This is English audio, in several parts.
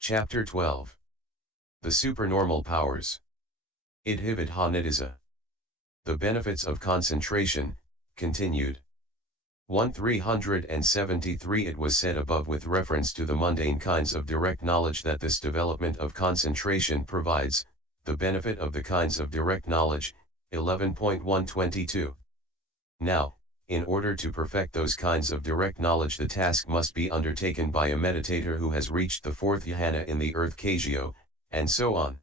Chapter 12. The Supernormal Powers. Idhivid ha nidisa. The Benefits of Concentration, continued. 1373. It was said above with reference to the mundane kinds of direct knowledge that this development of concentration provides, the benefit of the kinds of direct knowledge, 11.122. Now, in order to perfect those kinds of direct knowledge, the task must be undertaken by a meditator who has reached the fourth jhana in the earth kagyo, and so on.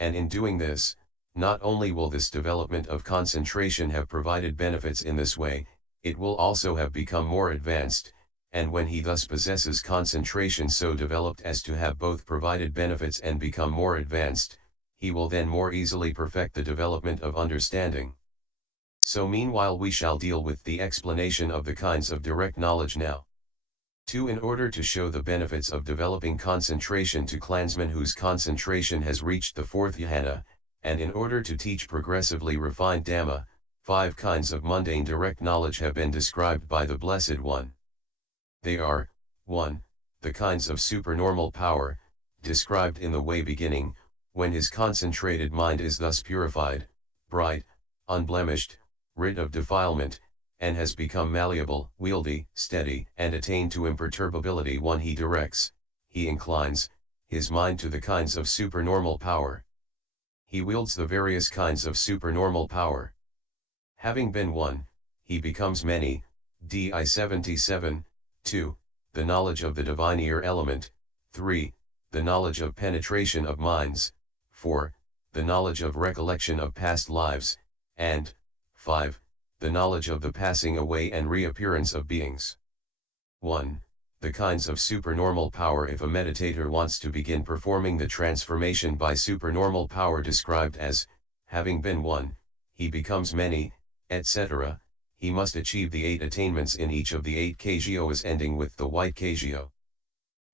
And in doing this, not only will this development of concentration have provided benefits in this way, it will also have become more advanced, and when he thus possesses concentration so developed as to have both provided benefits and become more advanced, he will then more easily perfect the development of understanding. So meanwhile we shall deal with the explanation of the kinds of direct knowledge now. 2. In order to show the benefits of developing concentration to clansmen whose concentration has reached the fourth jhana, and in order to teach progressively refined Dhamma, 5 kinds of mundane direct knowledge have been described by the Blessed One. They are, 1. The kinds of supernormal power, described in the way beginning, when his concentrated mind is thus purified, bright, unblemished, rid of defilement, and has become malleable, wieldy, steady, and attained to imperturbability. 1. He directs, he inclines, his mind to the kinds of supernormal power. He wields the various kinds of supernormal power. Having been 1, he becomes many, di 77, 2, the knowledge of the divine ear element, 3, the knowledge of penetration of minds, 4, the knowledge of recollection of past lives, and 5, the knowledge of the passing away and reappearance of beings. 1. The kinds of supernormal power. If a meditator wants to begin performing the transformation by supernormal power described as, having been 1, he becomes many, etc., he must achieve the 8 attainments in each of the 8 kgyos ending with the white kgyo.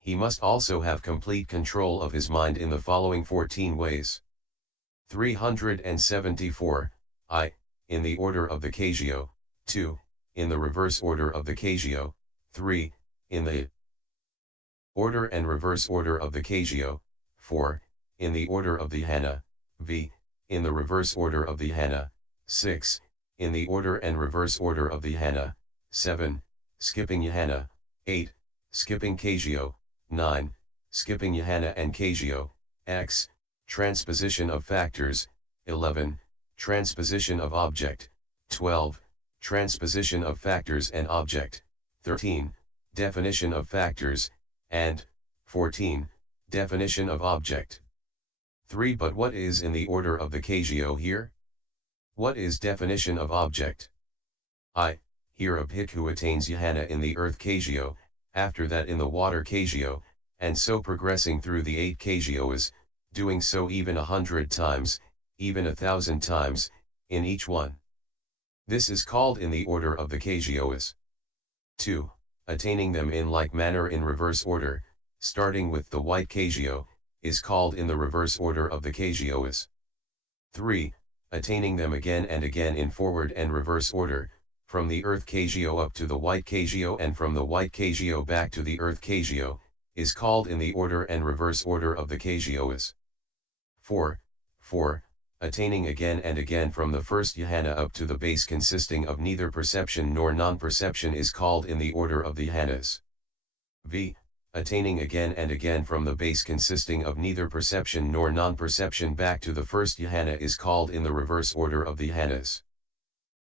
He must also have complete control of his mind in the following 14 ways. 374, I. In the order of the kgyo, 2. In the reverse order of the kgyo, 3. In the order and reverse order of the kgyo, 4. In the order of the jhana, v. In the reverse order of the jhana, 6. In the order and reverse order of the jhana, 7. Skipping jhana, 8. Skipping kgyo, 9. Skipping jhana and kgyo, x. Transposition of factors, 11. Transposition of object, 12. Transposition of factors and object, 13. Definition of factors, and 14. Definition of object. 3. But what is in the order of the kgyo here? What is definition of object? I. Here a bhikkhu attains jhana in the earth kgyo, after that in the water kgyo, and so progressing through the 8 kgyos, doing so even 100 times, even 1,000 times, in each one. This is called in the order of the kgyos. 2. Attaining them in like manner in reverse order, starting with the white kgyo, is called in the reverse order of the kgyos. 3. Attaining them again and again in forward and reverse order, from the earth kgyo up to the white kgyo and from the white kgyo back to the earth kgyo, is called in the order and reverse order of the kgyos. 4. Attaining again and again from the first jhana up to the base consisting of neither perception nor non-perception is called in the order of the jhanas. v. Attaining again and again from the base consisting of neither perception nor non-perception back to the first jhana is called in the reverse order of the jhanas.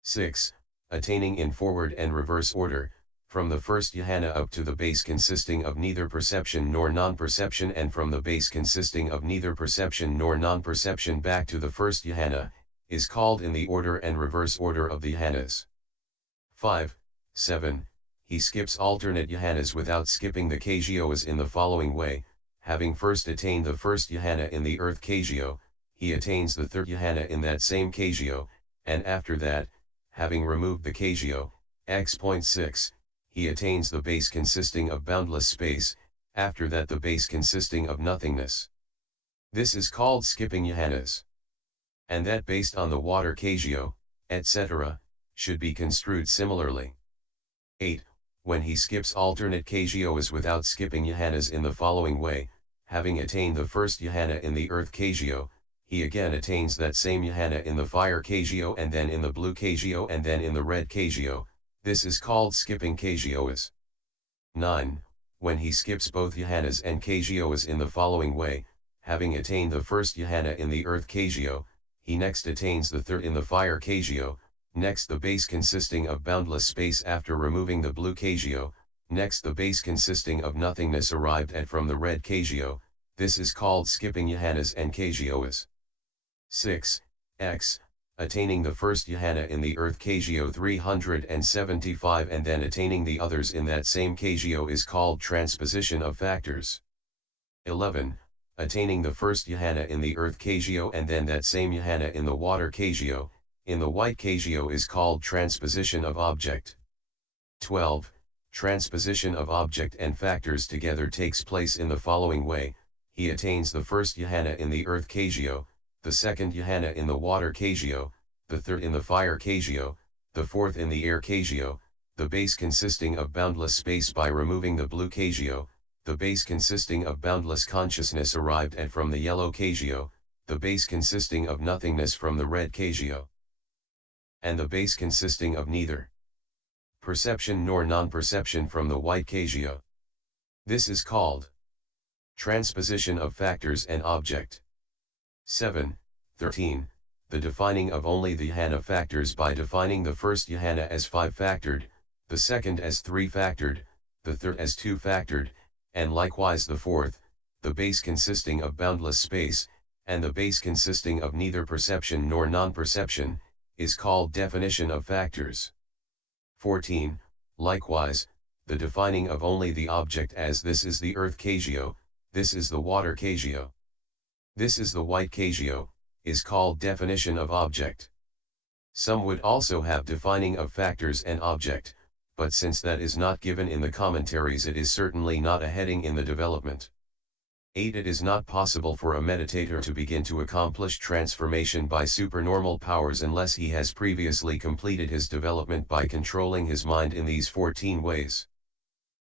6. Attaining in forward and reverse order, from the first jhana up to the base consisting of neither perception nor non-perception and from the base consisting of neither perception nor non-perception back to the first jhana, is called in the order and reverse order of the jhanas. 7. He skips alternate jhanas without skipping the kgyos in the following way. Having first attained the first jhana in the earth kgyo, he attains the third jhana in that same kgyo, and after that, having removed the kgyo, x.6, he attains the base consisting of boundless space, after that the base consisting of nothingness. This is called skipping jhanas. And that based on the water kgyo, etc., should be construed similarly. 8. When he skips alternate kgyos without skipping jhanas in the following way, having attained the first jhana in the earth kagyo, he again attains that same jhana in the fire kagyo and then in the blue kagyo and then in the red kagyo. This is called skipping kagyoas. 9. When he skips both jhanas and kagyoas in the following way, having attained the first jhana in the earth kagyo, he next attains the third in the fire kagyo, next the base consisting of boundless space after removing the blue kagyo, next the base consisting of nothingness arrived at from the red kagyo. This is called skipping jhanas and kagyoas. 6. X. Attaining the first jhana in the earth kagyo 375 and then attaining the others in that same kagyo is called transposition of factors. 11. Attaining the first jhana in the earth kagyo and then that same jhana in the water kagyo, in the white kagyo is called transposition of object. 12. Transposition of object and factors together takes place in the following way: he attains the first jhana in the earth kagyo, the second jhana in the water kagyo, the third in the fire kagyo, the fourth in the air kagyo, the base consisting of boundless space by removing the blue kagyo, the base consisting of boundless consciousness arrived at from the yellow kagyo, the base consisting of nothingness from the red kagyo, and the base consisting of neither perception nor non-perception from the white kagyo. This is called transposition of factors and object. 7. 13. The defining of only the jhana factors by defining the first jhana as 5-factored, the second as 3-factored, the third as 2-factored, and likewise the fourth, the base consisting of boundless space, and the base consisting of neither perception nor non-perception, is called definition of factors. 14. Likewise, the defining of only the object as this is the earth kagyo, this is the water kagyo, this is the white kagyo, is called definition of object. Some would also have defining of factors and object, but since that is not given in the commentaries, it is certainly not a heading in the development. 8. It is not possible for a meditator to begin to accomplish transformation by supernormal powers unless he has previously completed his development by controlling his mind in these 14 ways.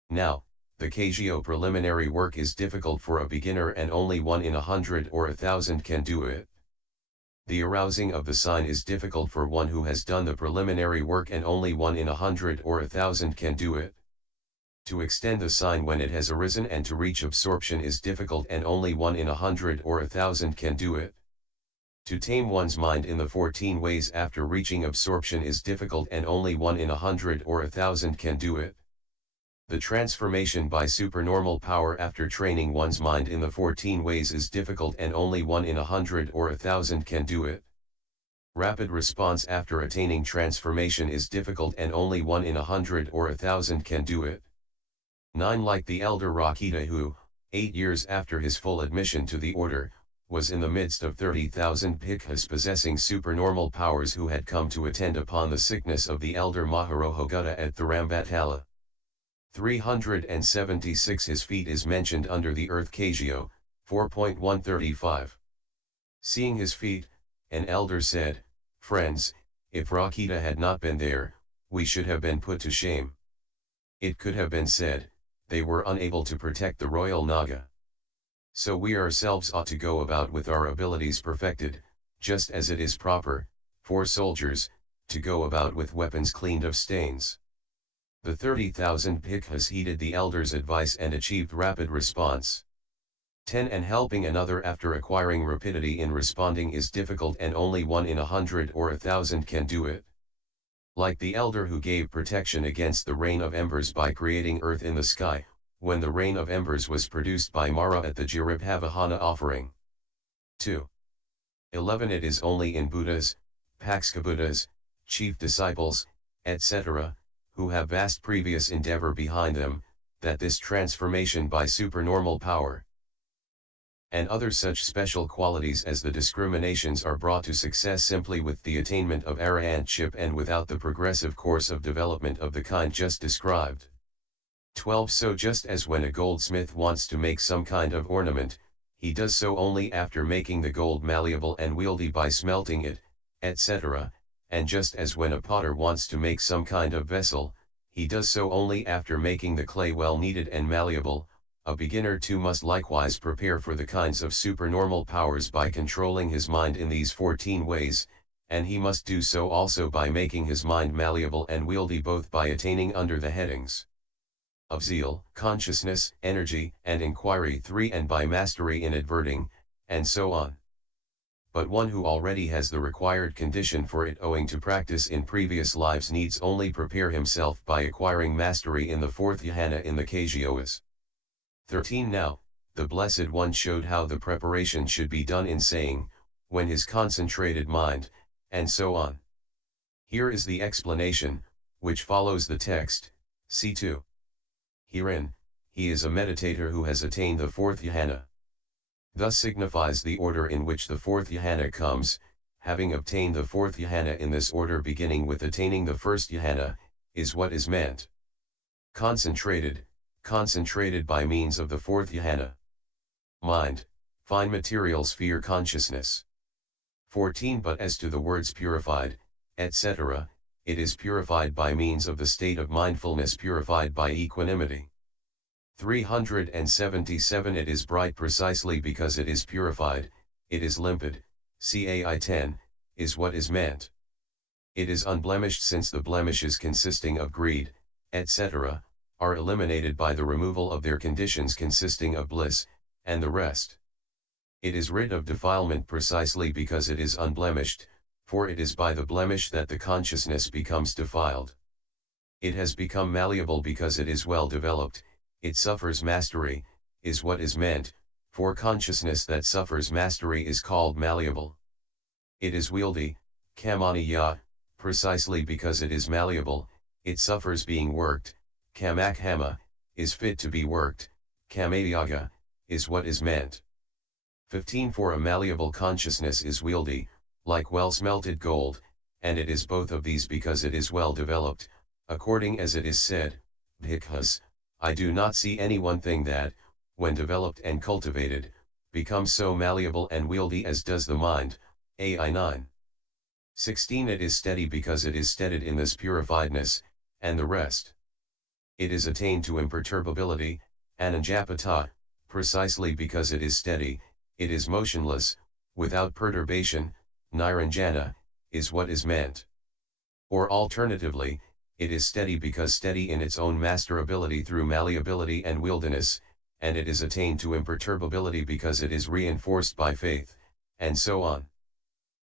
Now, the kagyo preliminary work is difficult for a beginner and only 1 in 100 or 1,000 can do it. The arousing of the sign is difficult for one who has done the preliminary work and only 1 in 100 or 1,000 can do it. To extend the sign when it has arisen and to reach absorption is difficult and only 1 in 100 or 1,000 can do it. To tame one's mind in the 14 ways after reaching absorption is difficult and only 1 in 100 or 1,000 can do it. The transformation by supernormal power after training one's mind in the 14 ways is difficult and only 1 in 100 or 1,000 can do it. Rapid response after attaining transformation is difficult and only 1 in 100 or 1,000 can do it. 9. Like the elder Rakita who, 8 years after his full admission to the order, was in the midst of 30,000 bhikkhus possessing supernormal powers who had come to attend upon the sickness of the elder Maharohagutta at Tharambatala. 376. His feet is mentioned under the earth kagyo, 4.135. Seeing his feet, an elder said, "Friends, if Rakita had not been there, we should have been put to shame." It could have been said, they were unable to protect the royal Naga. So we ourselves ought to go about with our abilities perfected, just as it is proper, for soldiers, to go about with weapons cleaned of stains. The 30,000 bhikkhus heeded the elder's advice and achieved rapid response. 10. And helping another after acquiring rapidity in responding is difficult and only 1 in 100 or 1,000 can do it. Like the elder who gave protection against the rain of embers by creating earth in the sky, when the rain of embers was produced by Mara at the Jiribhavahana offering. 2. 11. It is only in Buddhas, Paksabuddhas, chief disciples, etc., who have vast previous endeavor behind them, that this transformation by supernormal power and other such special qualities as the discriminations are brought to success simply with the attainment of arahantship and without the progressive course of development of the kind just described. 12. So just as when a goldsmith wants to make some kind of ornament, he does so only after making the gold malleable and wieldy by smelting it, etc., and just as when a potter wants to make some kind of vessel, he does so only after making the clay well kneaded and malleable, A beginner too must likewise prepare for the kinds of supernormal powers by controlling his mind in these 14 ways, and he must do so also by making his mind malleable and wieldy, both by attaining under the headings of zeal, consciousness, energy, and inquiry 3, and by mastery in adverting, and so on. But one who already has the required condition for it owing to practice in previous lives needs only prepare himself by acquiring mastery in the 4th jhana in the Kagyoas. 13. Now, the Blessed One showed how the preparation should be done in saying, when his concentrated mind, and so on. Here is the explanation, which follows the text, C2. Herein, he is a meditator who has attained the 4th jhana. Thus signifies the order in which the 4th jhana comes, having obtained the 4th jhana in this order beginning with attaining the 1st jhana, is what is meant. Concentrated by means of the 4th jhana. Mind, fine material sphere consciousness. 14. But as to the words purified, etc., it is purified by means of the state of mindfulness, purified by equanimity. 377. It is bright precisely because it is purified, it is limpid, CAI 10, is what is meant. It is unblemished since the blemishes consisting of greed, etc., are eliminated by the removal of their conditions consisting of bliss, and the rest. It is rid of defilement precisely because it is unblemished, for it is by the blemish that the consciousness becomes defiled. It has become malleable because it is well developed, it suffers mastery, is what is meant, for consciousness that suffers mastery is called malleable. It is wieldy, kamaniya, precisely because it is malleable, it suffers being worked, kamakhama, is fit to be worked, kamadyaga, is what is meant. 15. For a malleable consciousness is wieldy, like well-smelted gold, and it is both of these because it is well developed, according as it is said, Bhikkhus, I do not see any one thing that, when developed and cultivated, becomes so malleable and wieldy as does the mind, AI 9. 16. It is steady because it is steadied in this purifiedness, and the rest. It is attained to imperturbability, ananjapata, precisely because it is steady, it is motionless, without perturbation, niranjana, is what is meant. Or alternatively, it is steady because steady in its own masterability through malleability and wieldiness, and it is attained to imperturbability because it is reinforced by faith, and so on.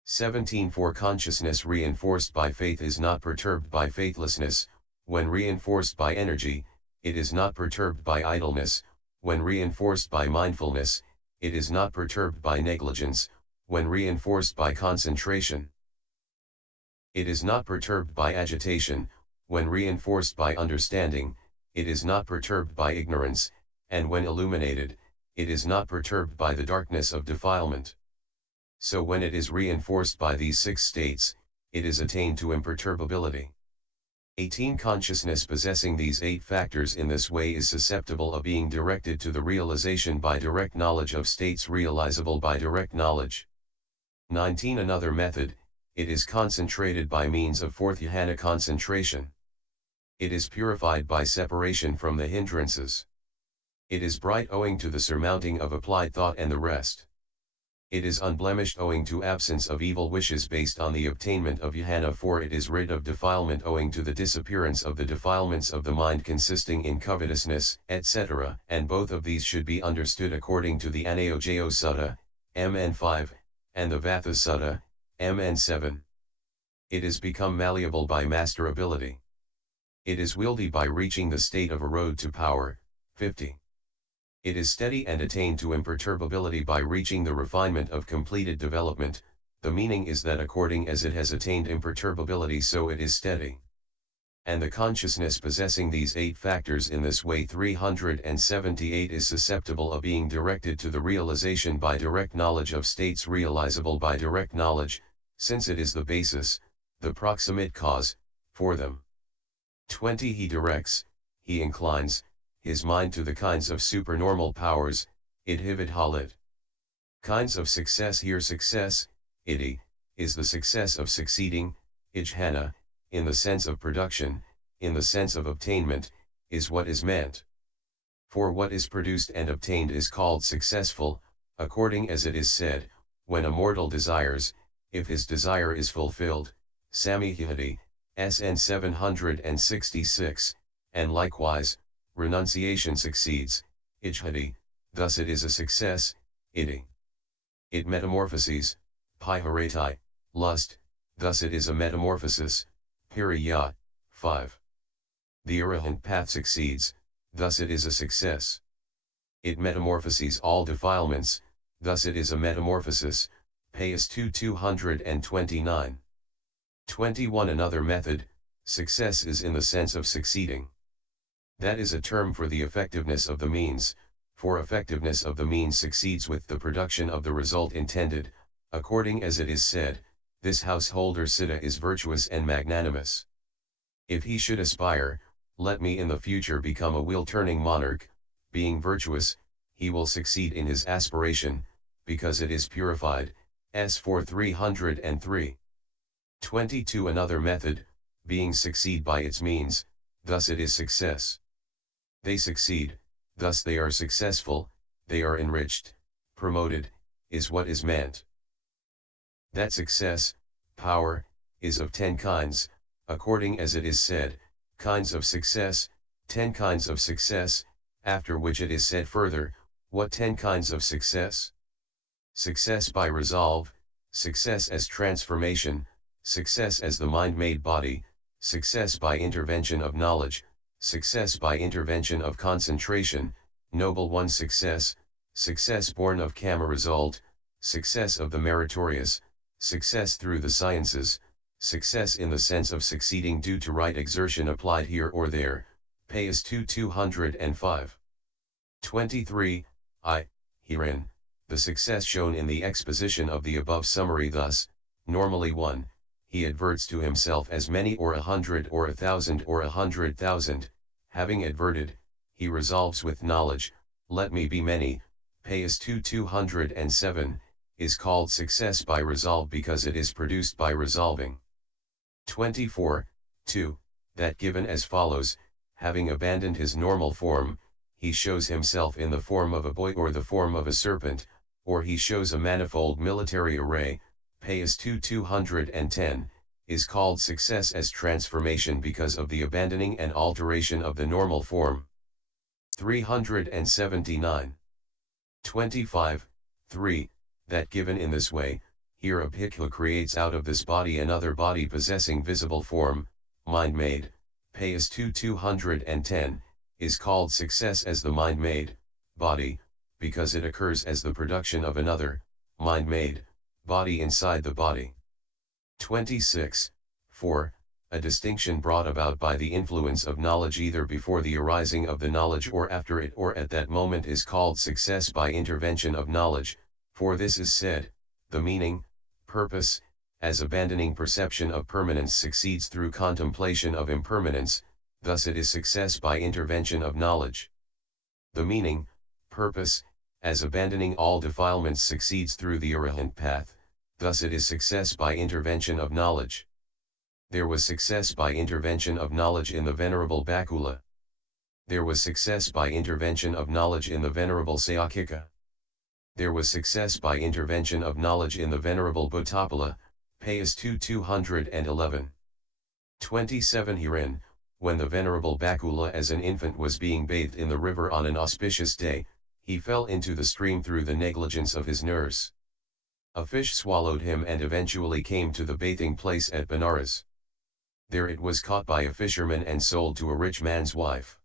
17. For consciousness reinforced by faith is not perturbed by faithlessness, when reinforced by energy, it is not perturbed by idleness, when reinforced by mindfulness, it is not perturbed by negligence, when reinforced by concentration. It is not perturbed by agitation, when reinforced by understanding, it is not perturbed by ignorance, and when illuminated, it is not perturbed by the darkness of defilement. So when it is reinforced by these 6 states, it is attained to imperturbability. 18. Consciousness possessing these 8 factors in this way is susceptible of being directed to the realization by direct knowledge of states realizable by direct knowledge. 19. Another method, it is concentrated by means of 4th jhana concentration. It is purified by separation from the hindrances. It is bright owing to the surmounting of applied thought and the rest. It is unblemished owing to absence of evil wishes based on the obtainment of jhana, for it is rid of defilement owing to the disappearance of the defilements of the mind consisting in covetousness, etc., and both of these should be understood according to the Anayojayo Sutta, MN 5, and the Vatha Sutta, MN 7. It is become malleable by masterability. It is wieldy by reaching the state of a road to power, 50. It is steady and attained to imperturbability by reaching the refinement of completed development. The meaning is that according as it has attained imperturbability so it is steady. And the consciousness possessing these 8 factors in this way 378 is susceptible of being directed to the realization by direct knowledge of states realizable by direct knowledge, since it is the basis, the proximate cause, for them. 20. He directs, he inclines, his mind to the kinds of supernormal powers, idhivid halit. Kinds of success. Here success, iti, is the success of succeeding, ijhana, in the sense of production, in the sense of obtainment, is what is meant. For what is produced and obtained is called successful, according as it is said, when a mortal desires, if his desire is fulfilled, Samihiti, SN 766, and likewise, renunciation succeeds, Ijhati, thus it is a success, Iti. It metamorphoses, Piharati, lust, thus it is a metamorphosis, Piriya, 5. The Arahant path succeeds, thus it is a success. It metamorphoses all defilements, thus it is a metamorphosis, Payas 229. 21. Another method, success is in the sense of succeeding. That is a term for the effectiveness of the means, for effectiveness of the means succeeds with the production of the result intended, according as it is said, this householder Siddha is virtuous and magnanimous. If he should aspire, let me in the future become a wheel-turning monarch, being virtuous, he will succeed in his aspiration, because it is purified, S4 303. 22. Another method, being succeed by its means, thus it is success. They succeed, thus they are successful, they are enriched, promoted, is what is meant. That success, power, is of 10 kinds, according as it is said, kinds of success, 10 kinds of success, after which it is said further, what 10 kinds of success? Success by resolve, success as transformation, success as the mind-made body, success by intervention of knowledge, success by intervention of concentration, noble one success, success born of karma result, success of the meritorious, success through the sciences, success in the sense of succeeding due to right exertion applied here or there, Payas 205. 23. Herein, the success shown in the exposition of the above summary thus, normally 1, he adverts to himself as many or 100 or 1,000 or 100,000, having adverted, he resolves with knowledge, let me be many, Payas 207, is called success by resolve because it is produced by resolving. 24. 2. That given as follows, having abandoned his normal form, he shows himself in the form of a boy or the form of a serpent, or he shows a manifold military array, Payas 210, is called success as transformation because of the abandoning and alteration of the normal form. 379. 25. 3. That given in this way, here a bhikkhu creates out of this body another body possessing visible form, mind-made, Payas 210, is called success as the mind-made body, because it occurs as the production of another, mind-made, body inside the body. 26. 4. A distinction brought about by the influence of knowledge either before the arising of the knowledge or after it or at that moment is called success by intervention of knowledge, for this is said, the meaning, purpose, as abandoning perception of permanence succeeds through contemplation of impermanence, thus it is success by intervention of knowledge. The meaning, purpose, as abandoning all defilements succeeds through the Arahant path, thus it is success by intervention of knowledge. There was success by intervention of knowledge in the Venerable Bakula. There was success by intervention of knowledge in the Venerable Sayakika. There was success by intervention of knowledge in the Venerable Bhuttapala, Payas 211. 27. Herein, when the Venerable Bakula as an infant was being bathed in the river on an auspicious day, he fell into the stream through the negligence of his nurse. A fish swallowed him and eventually came to the bathing place at Benares. There it was caught by a fisherman and sold to a rich man's wife.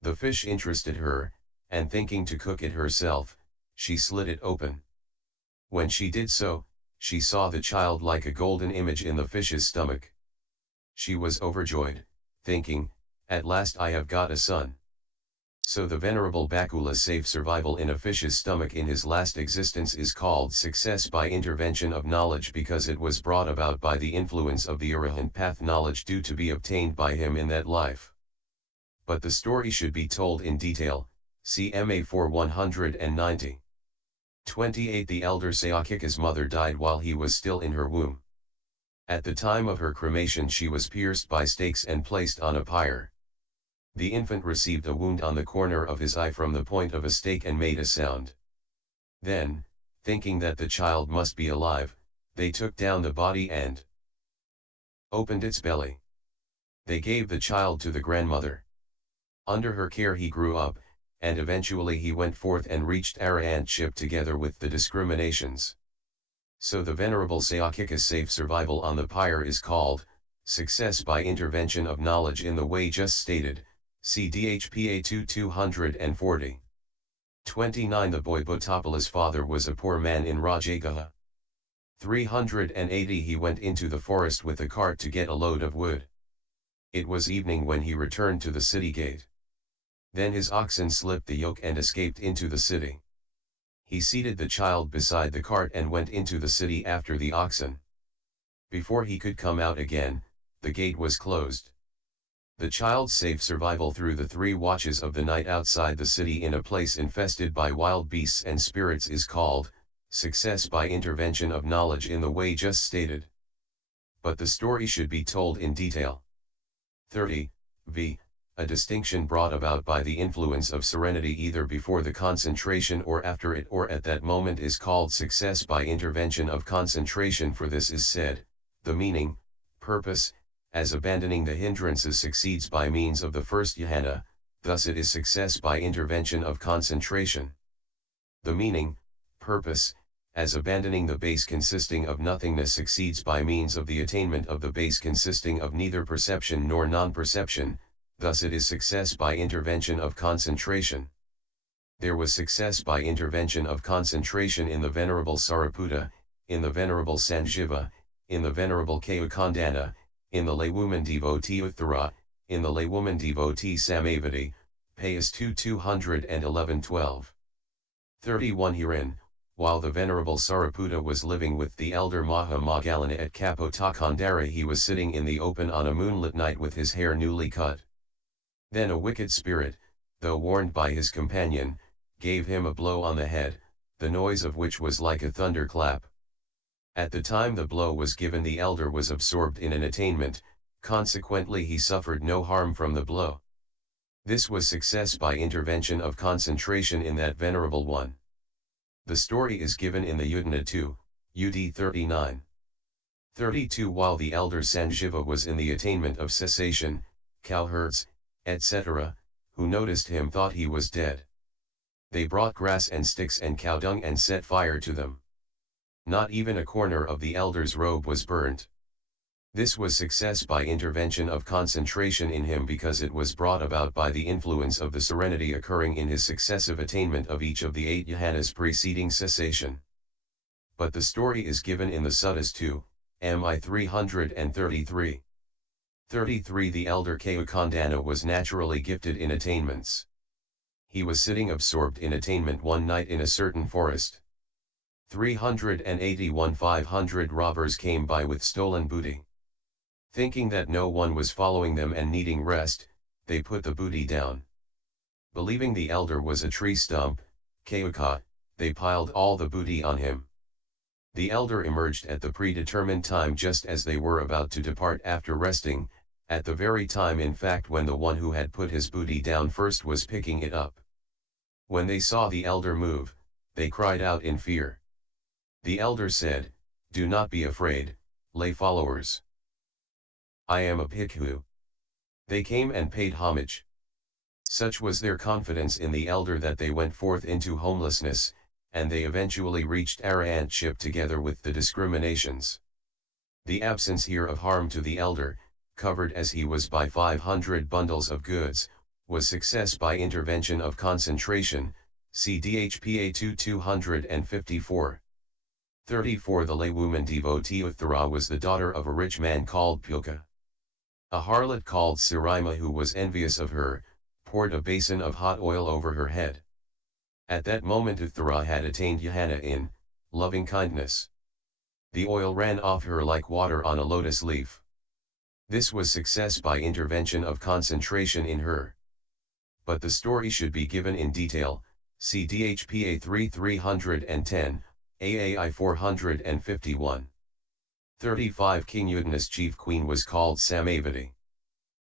The fish interested her, and thinking to cook it herself, she slit it open. When she did so, she saw the child like a golden image in the fish's stomach. She was overjoyed, thinking, at last I have got a son. So the Venerable Bakula's safe survival in a fish's stomach in his last existence is called success by intervention of knowledge because it was brought about by the influence of the Arahant path knowledge due to be obtained by him in that life. But the story should be told in detail, see MA 4190. 28. The elder Sayakika's mother died while he was still in her womb. At the time of her cremation she was pierced by stakes and placed on a pyre. The infant received a wound on the corner of his eye from the point of a stake and made a sound. Then, thinking that the child must be alive, they took down the body and opened its belly. They gave the child to the grandmother. Under her care he grew up, and eventually he went forth and reached arahantship together with the discriminations. So the Venerable Sayakhika's safe survival on the pyre is called success by intervention of knowledge in the way just stated. See DHPA 240. 29. The boy Bhuttapala's father was a poor man in Rajagaha. 380. He went into the forest with a cart to get a load of wood. It was evening when he returned to the city gate. Then his oxen slipped the yoke and escaped into the city. He seated the child beside the cart and went into the city after the oxen. Before he could come out again, the gate was closed. The child's safe survival through the 3 watches of the night outside the city in a place infested by wild beasts and spirits is called success by intervention of knowledge in the way just stated. But the story should be told in detail. 30. V. A distinction brought about by the influence of serenity either before the concentration or after it or at that moment is called success by intervention of concentration. For this is said, the meaning, purpose, as abandoning the hindrances succeeds by means of the first jhana, thus it is success by intervention of concentration. The meaning, purpose, as abandoning the base consisting of nothingness succeeds by means of the attainment of the base consisting of neither perception nor non-perception, thus it is success by intervention of concentration. There was success by intervention of concentration in the Venerable Sariputta, in the Venerable Sanjiva, in the Venerable Kayakandana, in the laywoman devotee Uttara, in the laywoman devotee Samavati, Payas 211-12. 31. Herein, while the Venerable Sariputta was living with the elder Mahamoggalana at Kapottakandara, he was sitting in the open on a moonlit night with his hair newly cut. Then a wicked spirit, though warned by his companion, gave him a blow on the head, the noise of which was like a thunderclap. At the time the blow was given the elder was absorbed in an attainment, consequently he suffered no harm from the blow. This was success by intervention of concentration in that venerable one. The story is given in the Udana 2, UD 39. 32. While the elder Sanjiva was in the attainment of cessation, cowherds, etc., who noticed him thought he was dead. They brought grass and sticks and cow dung and set fire to them. Not even a corner of the elder's robe was burnt. This was success by intervention of concentration in him because it was brought about by the influence of the serenity occurring in his successive attainment of each of the 8 jhanas preceding cessation. But the story is given in the Suttas 2, MI 333. 33. The elder Kayakandana was naturally gifted in attainments. He was sitting absorbed in attainment one night in a certain forest. 381. 500 robbers came by with stolen booty. Thinking that no one was following them and needing rest, they put the booty down. Believing the elder was a tree stump, Kayaka, they piled all the booty on him. The elder emerged at the predetermined time just as they were about to depart after resting, at the very time in fact when the one who had put his booty down first was picking it up. When they saw the elder move, they cried out in fear. The elder said, "Do not be afraid, lay followers. I am a bhikkhu." They came and paid homage. Such was their confidence in the elder that they went forth into homelessness, and they eventually reached arahantship together with the discriminations. The absence here of harm to the elder, covered as he was by 500 bundles of goods, was success by intervention of concentration, see DHPA 254. 34. The laywoman devotee Uttara was the daughter of a rich man called Pulka. A harlot called Sarima, who was envious of her, poured a basin of hot oil over her head. At that moment Uttara had attained jhana in loving kindness. The oil ran off her like water on a lotus leaf. This was success by intervention of concentration in her. But the story should be given in detail, see DHPA 310, AAI 451. 35. King Udana's chief queen was called Samavati.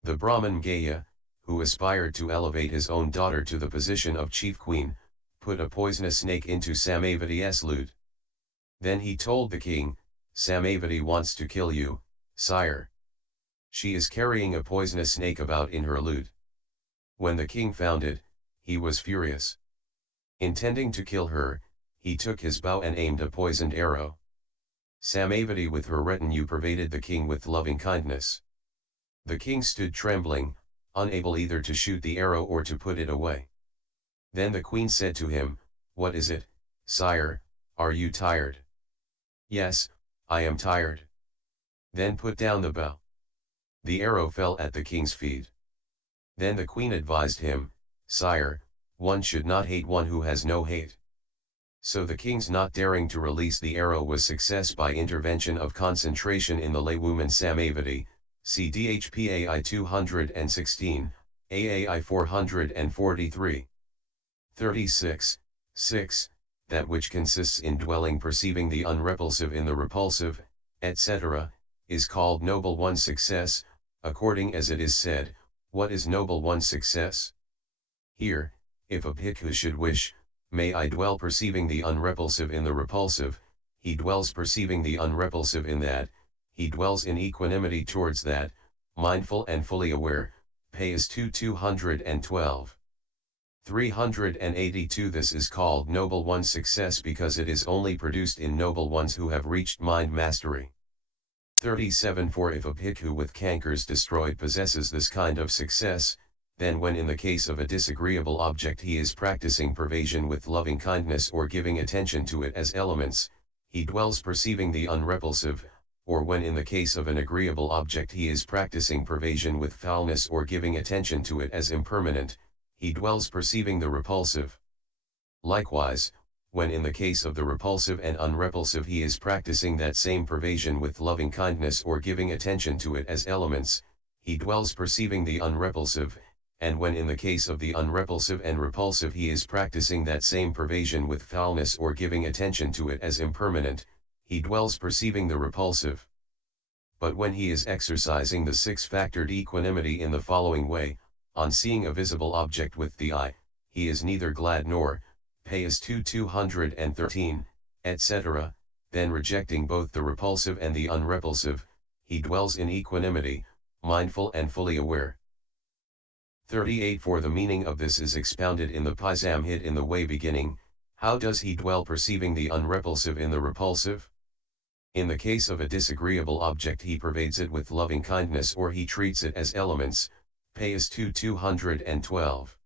The Brahman Gaya, who aspired to elevate his own daughter to the position of chief queen, put a poisonous snake into Samavati's lute. Then he told the king, "Samavati wants to kill you, sire. She is carrying a poisonous snake about in her lute." When the king found it, he was furious. Intending to kill her, he took his bow and aimed a poisoned arrow. Samavati with her retinue pervaded the king with loving kindness. The king stood trembling, unable either to shoot the arrow or to put it away. Then the queen said to him, "What is it, sire, are you tired?" "Yes, I am tired." "Then put down the bow." The arrow fell at the king's feet. Then the queen advised him, "Sire, one should not hate one who has no hate." So the king's not daring to release the arrow was success by intervention of concentration in the laywoman Samavati, see DHPAI 216, AAI 443. 36. 6. That which consists in dwelling perceiving the unrepulsive in the repulsive, etc., is called noble one's success, according as it is said, "What is noble one's success?" Here, if a bhikkhu should wish, "May I dwell perceiving the unrepulsive in the repulsive," he dwells perceiving the unrepulsive in that, he dwells in equanimity towards that, mindful and fully aware, Ps 212. 382. This is called noble one's success because it is only produced in noble ones who have reached mind mastery. 37. For if a bhikkhu with cankers destroyed possesses this kind of success, then when in the case of a disagreeable object he is practicing pervasion with loving kindness or giving attention to it as elements, he dwells perceiving the unrepulsive, or when in the case of an agreeable object he is practicing pervasion with foulness or giving attention to it as impermanent, he dwells perceiving the repulsive. Likewise, when in the case of the repulsive and unrepulsive he is practicing that same pervasion with loving kindness or giving attention to it as elements, he dwells perceiving the unrepulsive, and when in the case of the unrepulsive and repulsive he is practicing that same pervasion with foulness or giving attention to it as impermanent, he dwells perceiving the repulsive. But when he is exercising the six-factored equanimity in the following way, on seeing a visible object with the eye, he is neither glad nor, Ps 213, etc., then rejecting both the repulsive and the unrepulsive, he dwells in equanimity, mindful and fully aware. 38. For the meaning of this is expounded in the Pisamhit in the way beginning, "How does he dwell perceiving the unrepulsive in the repulsive?" In the case of a disagreeable object he pervades it with loving kindness or he treats it as elements, Ps 212.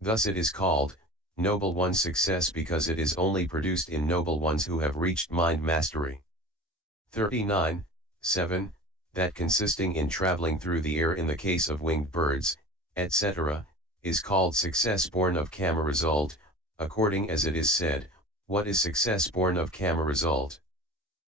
Thus it is called, noble one's success because it is only produced in noble ones who have reached mind mastery. 39. 7. That consisting in traveling through the air in the case of winged birds, etc., is called success born of karma result, according as it is said, "What is success born of karma result?"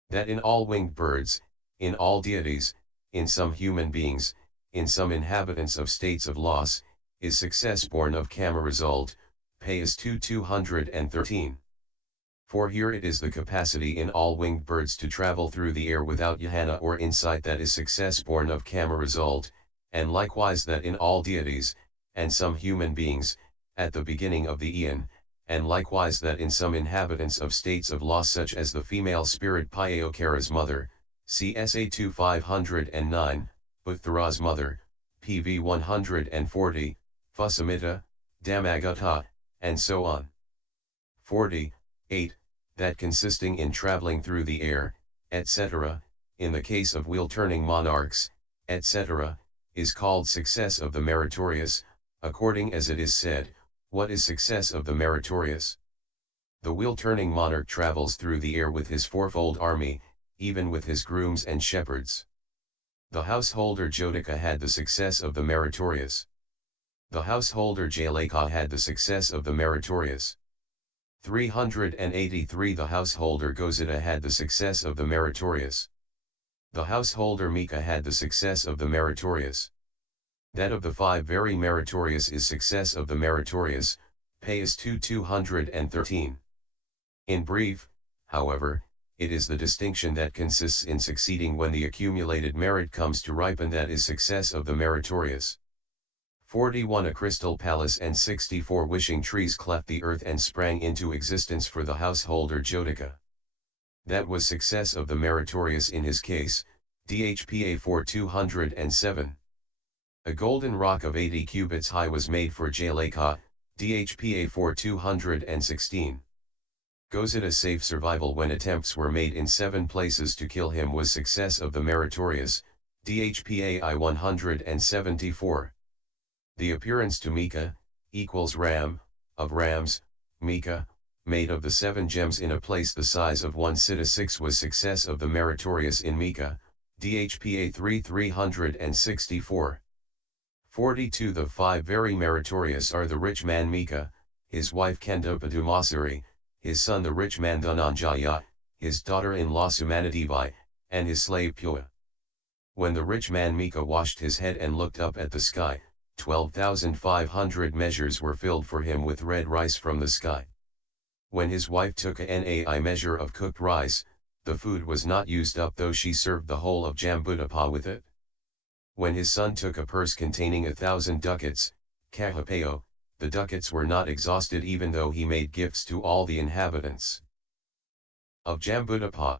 That in all winged birds, in all deities, in some human beings, in some inhabitants of states of loss, is success born of karma result, Ps 213. For here it is the capacity in all winged birds to travel through the air without jhana or insight that is success born of karma result, and likewise that in all deities, and some human beings, at the beginning of the eon, and likewise that in some inhabitants of states of loss such as the female spirit Pyayokara's mother, CSA 2509, Uttara's mother, PV 140, Fusamita, Dhammagata, and so on. 40. 8. That consisting in traveling through the air, etc., in the case of wheel-turning monarchs, etc., is called success of the meritorious, according as it is said, "What is success of the meritorious?" The wheel-turning monarch travels through the air with his fourfold army, even with his grooms and shepherds. The householder Jodika had the success of the meritorious. The householder Jalaka had the success of the meritorious. 383. The householder Gosita had the success of the meritorious. The householder Mika had the success of the meritorious. That of the five very meritorious is success of the meritorious, Ps 213. In brief, however, it is the distinction that consists in succeeding when the accumulated merit comes to ripen that is success of the meritorious. 41 A crystal palace and 64 wishing trees cleft the earth and sprang into existence for the householder Jyotika. That was success of the meritorious in his case, DHPA 4207. A golden rock of 80 cubits high was made for Jaleka, DHPA 4216. Gozita's safe survival when attempts were made in 7 places to kill him was success of the meritorious, DHPA I 174. The appearance to Mika, equals ram, of rams, Mika, made of the 7 gems in a place the size of 1 Siddha 6 was success of the meritorious in Mika, DHPA 364. 42 The 5 very meritorious are the rich man Mika, his wife Kendapa Dumasari, his son the rich man Dhananjaya, his daughter-in-law Sumanadevi, and his slave Pua. When the rich man Mika washed his head and looked up at the sky, 12,500 measures were filled for him with red rice from the sky. When his wife took a nai measure of cooked rice, the food was not used up though she served the whole of Jambudapa with it. When his son took a purse containing 1,000 ducats, Kahapeo, the ducats were not exhausted even though he made gifts to all the inhabitants of Jambudapa.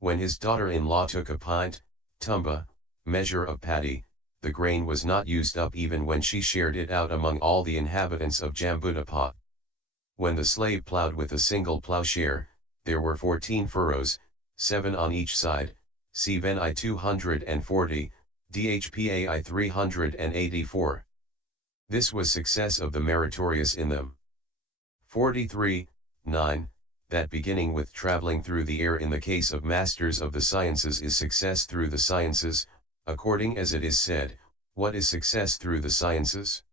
When his daughter-in-law took a pint, tumba, measure of paddy, the grain was not used up even when she shared it out among all the inhabitants of Jambudapa. When the slave plowed with a single plowshare, there were 14 furrows, 7 on each side, Cven I 240, DHPA I 384. This was success of the meritorious in them. 43, 9, that beginning with traveling through the air in the case of masters of the sciences is success through the sciences, according as it is said, what is success through the sciences?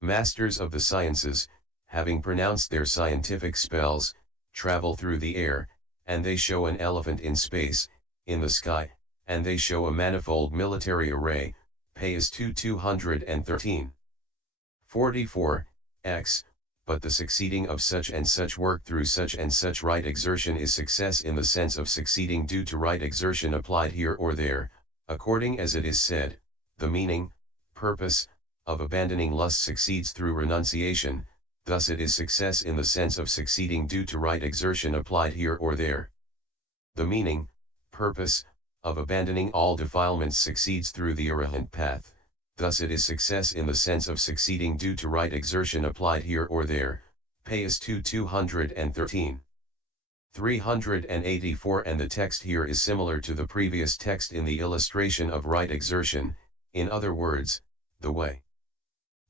Masters of the sciences, having pronounced their scientific spells, travel through the air, and they show an elephant in space, in the sky, and they show a manifold military array, Payas 213. 44, x, but the succeeding of such and such work through such and such right exertion is success in the sense of succeeding due to right exertion applied here or there, according as it is said, the meaning, purpose, of abandoning lust succeeds through renunciation, thus it is success in the sense of succeeding due to right exertion applied here or there. The meaning, purpose, of abandoning all defilements succeeds through the arahant path, thus it is success in the sense of succeeding due to right exertion applied here or there, Payas 213. 384 And the text here is similar to the previous text in the illustration of right exertion, in other words, the way.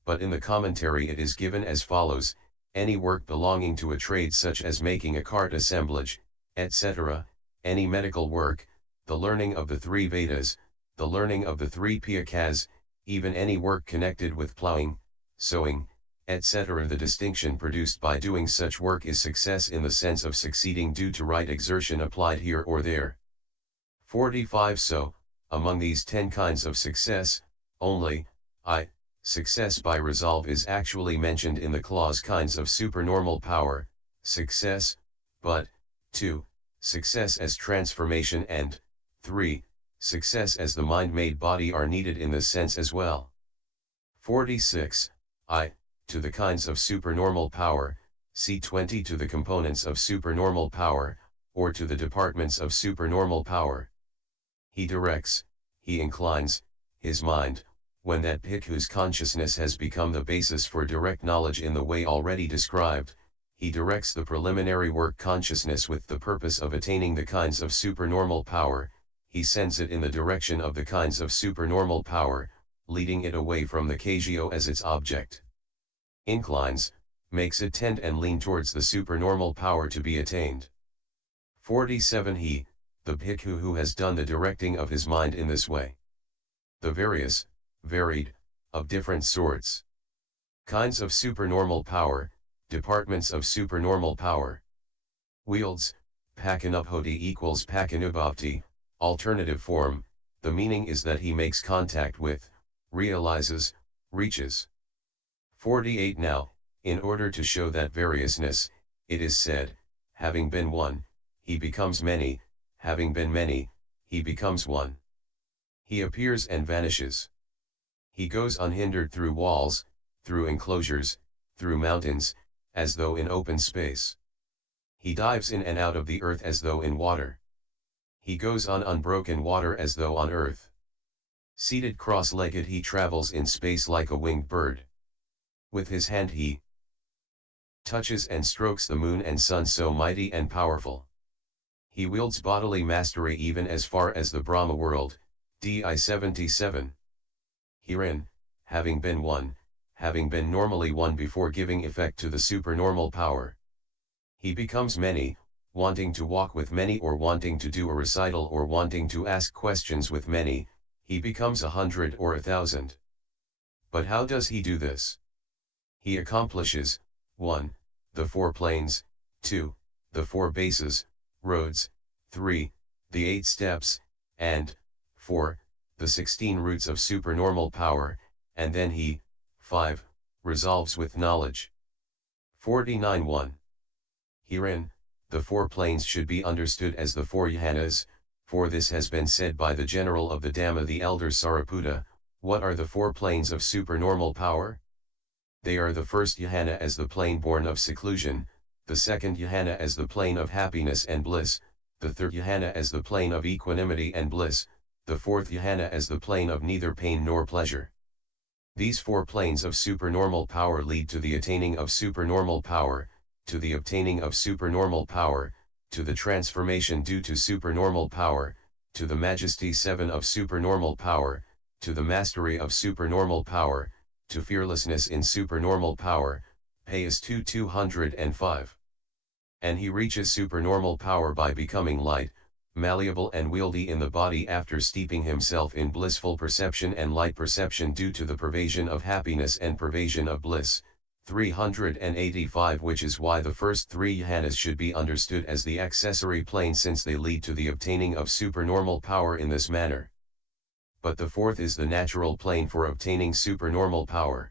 But in the commentary it is given as follows: any work belonging to a trade such as making a cart assemblage, etc., any medical work, the learning of the 3 Vedas, the learning of the 3 Piyakas, even any work connected with plowing, sowing, etc. The distinction produced by doing such work is success in the sense of succeeding due to right exertion applied here or there. 45 So, among these 10 kinds of success, only, success by resolve is actually mentioned in the clause kinds of supernormal power, success, but, 2, success as transformation and, 3, success as the mind-made body are needed in this sense as well. 46, to the kinds of supernormal power, see 20 to the components of supernormal power, or to the departments of supernormal power. He directs, he inclines, his mind, when that bhikkhu's consciousness has become the basis for direct knowledge in the way already described, he directs the preliminary work consciousness with the purpose of attaining the kinds of supernormal power, he sends it in the direction of the kinds of supernormal power, leading it away from the kajyo as its object. Inclines, makes it tend and lean towards the supernormal power to be attained. 47 He, the bhikkhu who has done the directing of his mind in this way. The various, varied, of different sorts. Kinds of supernormal power, departments of supernormal power. Wields, pakanubhoti equals pakanubhavti, alternative form, the meaning is that he makes contact with, realizes, reaches. 48 Now, in order to show that variousness, it is said, having been one, he becomes many, having been many, he becomes one. He appears and vanishes. He goes unhindered through walls, through enclosures, through mountains, as though in open space. He dives in and out of the earth as though in water. He goes on unbroken water as though on earth. Seated cross-legged he travels in space like a winged bird. With his hand he touches and strokes the moon and sun so mighty and powerful. He wields bodily mastery even as far as the Brahma world, di 77. Herein, having been one, having been normally one before giving effect to the supernormal power, he becomes many, wanting to walk with many or wanting to do a recital or wanting to ask questions with many, he becomes 100 or 1,000. But how does he do this? He accomplishes, 1. The 4 planes, 2. The 4 bases, roads, 3. The 8 steps, and 4. The 16 roots of supernormal power, and then he, 5. Resolves with knowledge. 49.1. Herein, the 4 planes should be understood as the 4 jhanas, for this has been said by the general of the Dhamma the elder Sariputta. What are the 4 planes of supernormal power? They are the first jhana as the plane born of seclusion, the second jhana as the plane of happiness and bliss, the third jhana as the plane of equanimity and bliss, the fourth jhana as the plane of neither pain nor pleasure. These 4 planes of supernormal power lead to the attaining of supernormal power, to the obtaining of supernormal power, to the transformation due to supernormal power, to the majesty 7 of supernormal power, to the mastery of supernormal power, to fearlessness in supernormal power, Payas 205. And he reaches supernormal power by becoming light, malleable and wieldy in the body after steeping himself in blissful perception and light perception due to the pervasion of happiness and pervasion of bliss. 385, which is why the first 3 jhanas should be understood as the accessory plane since they lead to the obtaining of supernormal power in this manner. But the 4th is the natural plane for obtaining supernormal power.